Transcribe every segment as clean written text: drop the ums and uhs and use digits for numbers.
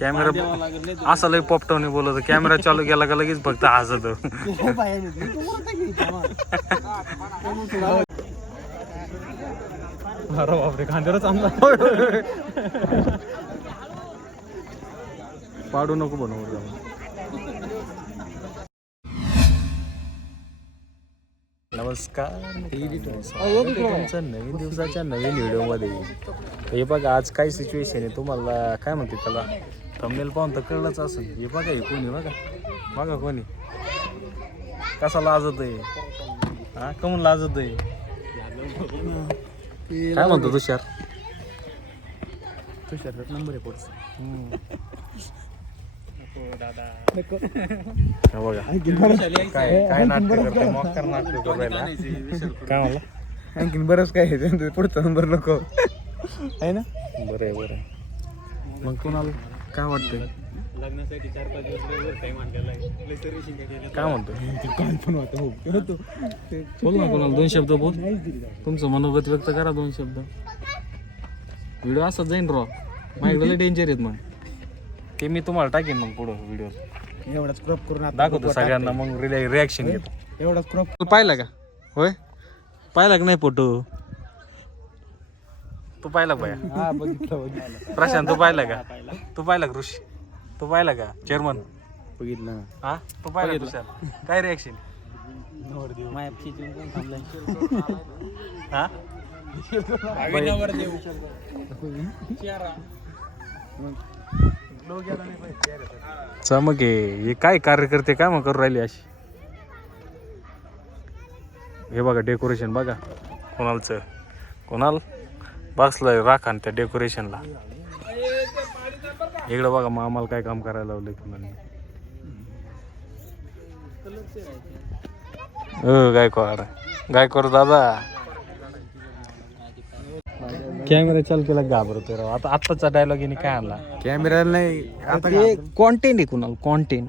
Camera असं लय पॉपटवणी बोलत कॅमेरा चालू केला का लगेच फक्त हसत. अरे बापरे खांद्यावर चांगला पाडू नको बनवू जाऊ. नमस्कार तुमचं नवीन दिवसाच्या नवीन व्हिडिओमध्ये. हे बघा आज काय सिच्युएशन आहे तुम्हाला काय म्हणते त्याला थंबनेल पाहून तर कळलंच असेल. हे बघा हे कोणी बघा बघा कोणी कसा लाजत आहे हा कमून लाजत आहे काय म्हणतो तुषार नंबर आहे पुढचा. काय नाटक करतो मॉकर नाटक करू राहिला काय म्हणला आणखीन बरंच काय आहे पुढचा नंबर नको आहे ना. बरं आहे बरं. मग कोणाला काय वाटतंय लग्नासाठी 4-5 दिवस टाइम आणलेला आहे. काय म्हणतो बोल ना कोणाला 2 शब्द बोल तुमचं मनोगत व्यक्त करा 2 शब्द. व्हिडिओ असाच जाईन रॉ माझ्याकडे डेंजर आहेत मग ते मी तुम्हाला टाकेन मग पुढं व्हिडिओ एवढाच क्रॉप करून दाखवतो सगळ्यांना मग रिॲक्शन घेतो. एवढाच क्रॉप पाहिला का होय पाहिला का नाही फोटो तू पाहिला का बाया हा बघितलं प्रशांत तू पाहिला का तू पाहिला का ऋषी तू पाहिला का चेअरमन बघितलं हा तू पाहिला तुषार काय रिॲक्शन हा चमक आहे हे काय कार्यकर्ते काय मग करू राहिले अशी. हे बघा डेकोरेशन बघा कोणालचं कोणाल बसलाय राखण त्या डेकोरेशनला. इकडं बघा मग आम्हाला काय काम करायला लावलंय कोणाला. गायकवाड दादा कॅमेरा चालू केला घाबरतोय राव. आता आत्ताचा डायलॉग याने काय आणला कॅमेरा नाही आता ते कॉन्टेंट आहे Kunal content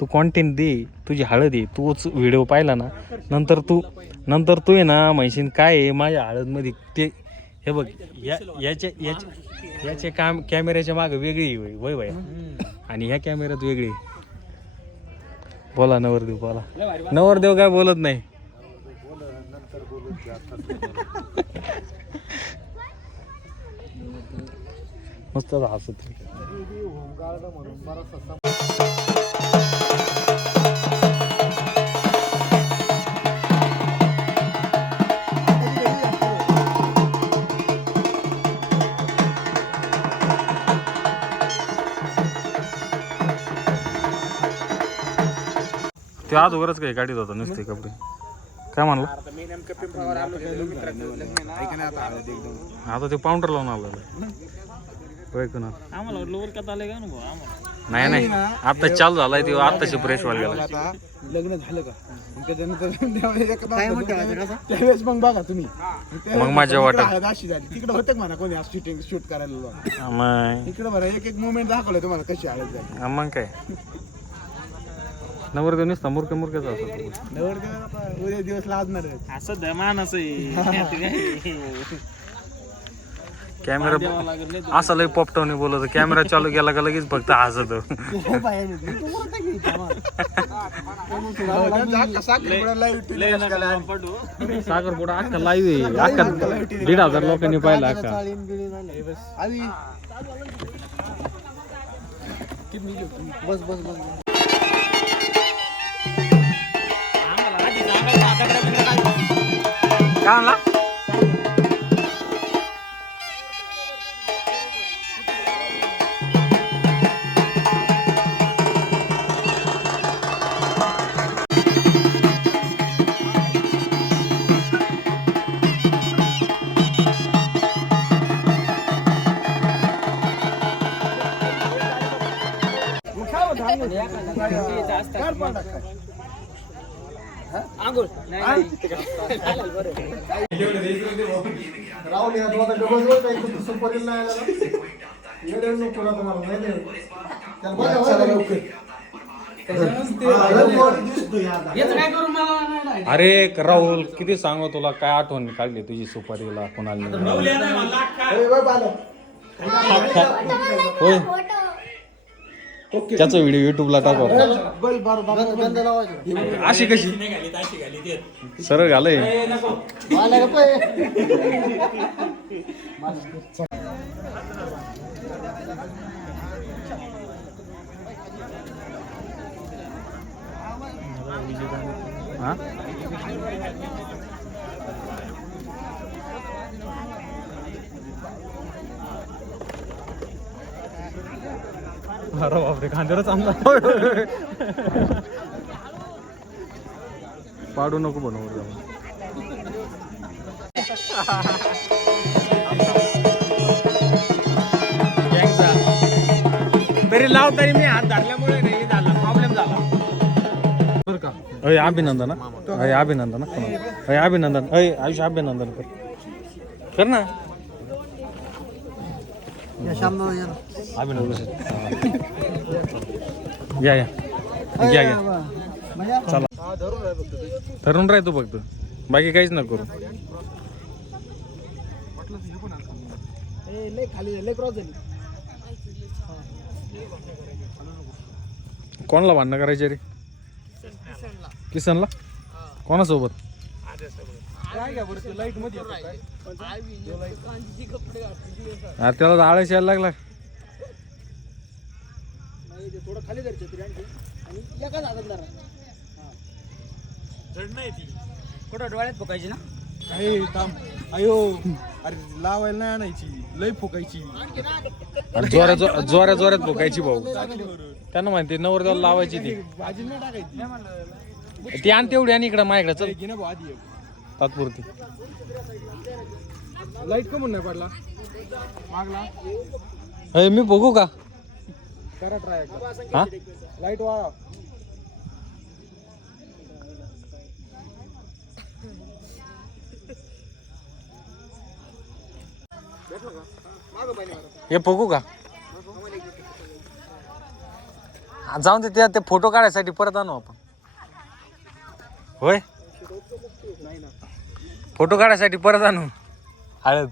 Tu content they तुझी हळद आहे तूच व्हिडिओ पाहिला ना नंतर तू आहे ना म्हणशील काय आहे माझ्या हळदमध्ये ते हे बघ याचे काम कॅमेऱ्याच्या मागे वेगळी वय वय आणि ह्या कॅमेऱ्यात वेगळी. बोला नवरदेव बोला नवरदेव काय बोलत नाही. मस्त हसत ते अगोदरच काही गाडीत होता नुसते कपडे काय म्हणलं आता ते पाउंडर लावून आलं आम्हाला लोवर का आले का नाही नाही आता चालू झालाय ते आत्ताशी फ्रेश व्हायला गेला. लग्न झालं का त्याच्यानंतर त्यावेळेस मग बघा तुम्ही मग माझ्या वाटत अशी झाली तिकडे होते म्हणा कोणी शूटिंग शूट करायला मग इकडे बरं एक एक मोमेंट दाखवलं तुम्हाला कशी हळद झाली. मग काय नवरदेव नुसता मुरक्याच असतो. उद्या दिवस लाजणार असं दमान असं कॅमेरा असं लय पॉपटवणी बोलत कॅमेरा चालू केला का लगेच फक्त हसत. साखरपुडा अख्खा लाईव्ह आहे अख्खा 1,500 लोकांनी पाहिला अख्खा. बस बस बस काय म्हणला आंघोळ अरे राहुल किती सांगू तुला काय आठवण काढली तुझी सुपारीला कोणाला होय त्याचा व्हिडिओ युट्यूबला टाकाव. अशी कशी सरळ घालय. हा अरे बापरे खांद्यावरच आणला. पाडू नको बनवू जाऊ. तरी लाव तरी मी हात धरल्यामुळे नाही झाला प्रॉब्लेम झाला बरं का. अय अभिनंदन अय अभिनंदन अय अभिनंदन अय आयुष अभिनंदन कर ना. अभिनंदन या या घ्या घ्या चला. धरून राह तू फक्त बाकी काहीच न करू. कोणाला भांडणं करायचे रे? किसनला कोणासोबत? त्याला आळस यायला लागला. कुठं डोळ्यात फुकायची ना? अयो अरे लावायला नाही आणायची, लय फुकायची. जोऱ्या जोऱ्यात फुकायची भाऊ. त्यांना माहिती नवरदेवाला लावायची ती भाजी नाही टाकायची. ती आण तेवढी आणि इकडे माझ्याकडे चल घे ना भाऊ आधी. तात्पुरती. लाईट कमून नाही पडला मागला. अय मी बघू का? करा ट्राय. हा लाईट वाढा. हे बघू का? जाऊन ते ते फोटो काढायसाठी परत आणू आपण. होय फोटो काढायसाठी परत आणू हळद.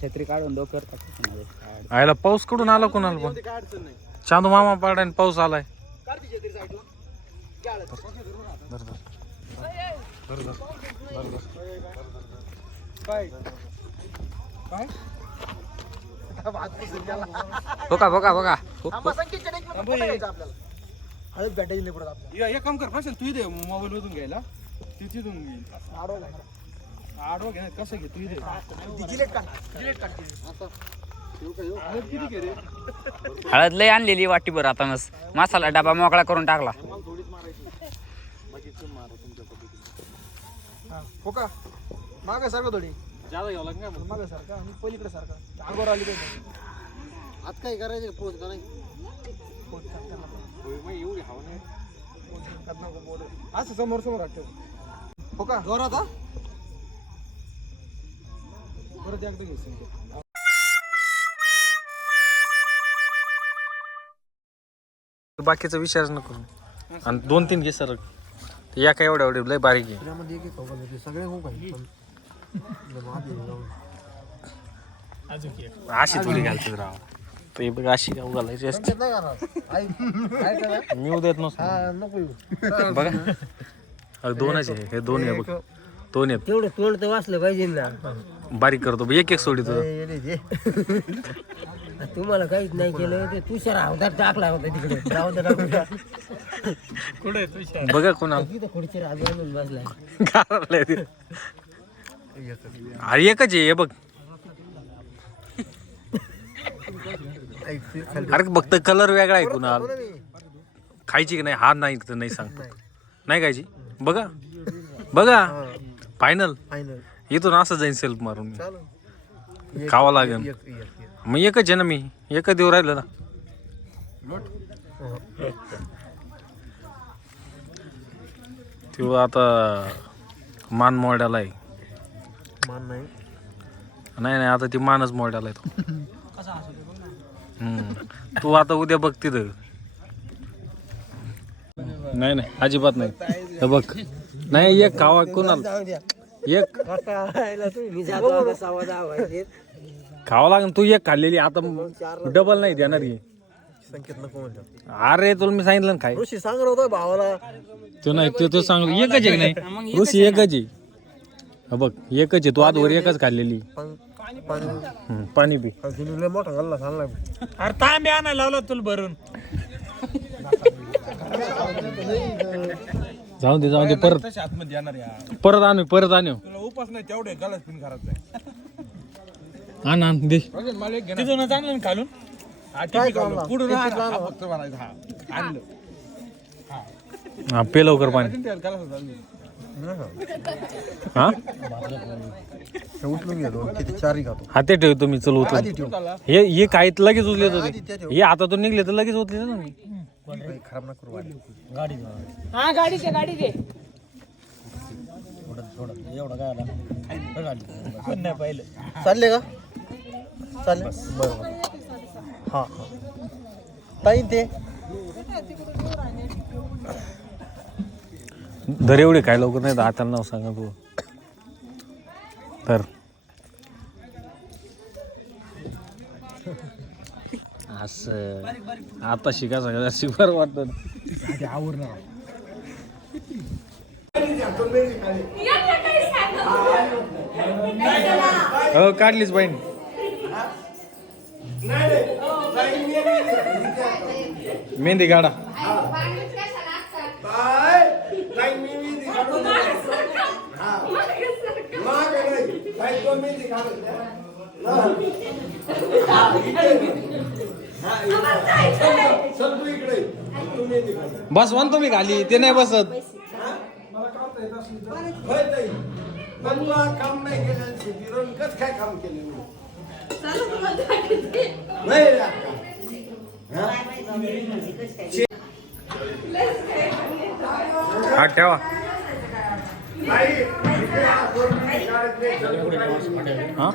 छत्री काढून डोक्यावर आयला पाऊस कडून आला कोणाला पण. चांदू मामा पाडा आणि पाऊस आलाय. बघा बघा बघा हळद भेटायची नाही पुढे आपल्याला. एक काम कर प्रश्न तू दे मोबाईल मधून घ्यायला. तिथून घेईल आडवा घे. कसं घे तू दे. हळद किती घे रे? हळद लय आणलेली वाटीभर. आता मसाला डबा मोकळा करून टाकला. हो का? मागे सारखं थोडी जादा घ्यावं लागेल का? मागे सारखं आणि पलीकडे सारखं अंगावर आली पाहिजे. आज काय करायचं? पोच करायचं. एवढी हवा नाही असं समोर समोर वाटतं. हो का? जोरात हा परत एकदा घेऊ. बाकीचा विचारच नको करू. आणि 2-3 घे सर. या काय एवढ्या एवढे लय बारीक आहे. अशी थोडी घालते राव. ते बघ अशी गाव घालायची असते. मी उद्यात नसतो बघा. अरे 2च आहे. हे 2 आहे बघ. 2 आहेत. तेवढं तोंड तर वाचलं पाहिजे ना. बारीक करतो एक एक सोडी तुझं. तुम्हाला काहीच नाही केलं ते तुषार हवदार टाकला होता तिकडे. कुठे बघा कोणाला खुर्ची आणून बसलाय. अरे एकच आहे हे बघ. अरे फक्त कलर वेगळा आहे कुणाल. खायची की नाही हा नाही तर नाही सांग. नाही खायची. बघा बघा फायनल. इथून असं जाईन सेल्फ मारून खावा लागेल. मग एकच आहे ना. मी एकच देऊ राहिलं ना. तो आता मान मोड्याला आहे. नाही नाही आता ती मानच मोड्याला आहे तो. तू आता उद्या बघ तिथं. नाही नाही अजिबात नाही. हे बघ नाही एक खावा कोणाला एक. खावं लागेल. तू एक खाल्लेली आता डबल नाही देणार ही. संकेत नको म्हणतो. अरे तुला मी सांगितलं ना खाय. ऋषी सांगत होता भावाला. तो नाही तो सांग एकच आहे की नाही ऋषी एकच आहे. हा बघ एकच आहे. तू आजवर एकच खाल्लेली. पाणी पी. लय मोठा गल्ला सांगला. अरे तांबे आणायला लावला तुला भरून. जाऊ दे परत आतमध्ये येणार यार. परत आणू तुला उपास नाही तेवढे गलास पिन करायचं. आण दे. तिथून चांगलं ना खालून. पुढून फक्त म्हणायचं हा आणलं. हा पे लवकर पाणी. हा उचलून घेतो किती चारही खातो. हाते ठेवतो मी. चल उचल. आधी ठेव. हे काही लगेच उचलेत होते. हे हातातून निघले तर लगेच उचले ना मी. खराब ना करू वाली. हा गाडी दे एवढं काय आला नाही पाहिलं. चालले का चालले बरोबर. हा ताई ते दर एवढे काय लवकर नाही हाताला नाव सांगा तू. तर असं आता शिका सगळ्या शिकार वाटत. हो काढलीच बहीण. मेहंदी काढा. बस वन तुम्ही खाली ते नाही बसत. काम नाही केलं काय काम केलं. हा ठेवा. हा